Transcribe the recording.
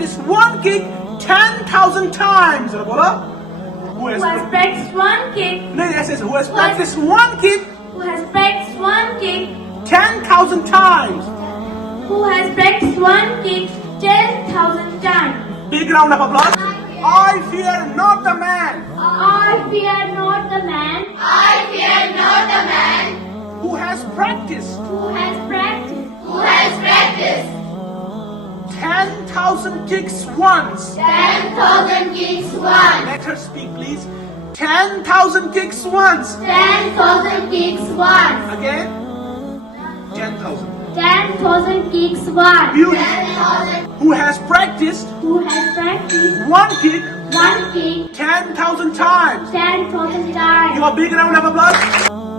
practiced one kick 10,000 times? Who has practiced one kick? No, yes, who has practiced one kick Who has practiced one kick? 10,000 times? Who has practiced one kick 10,000 times? Big round of applause. I fear not the man. I fear not the man. I fear not the man. Who has practiced. Who has practiced. Who has practiced. 10,000 kicks once. 10,000 kicks once. Let her speak, please. 10,000 kicks once. 10,000 kicks once. Again. 10,000. 10,000 kicks once. Beautiful. 10,000. Who has practiced Who has practiced one kick one kick 10,000 times? 10,000 times. Give a big round of applause.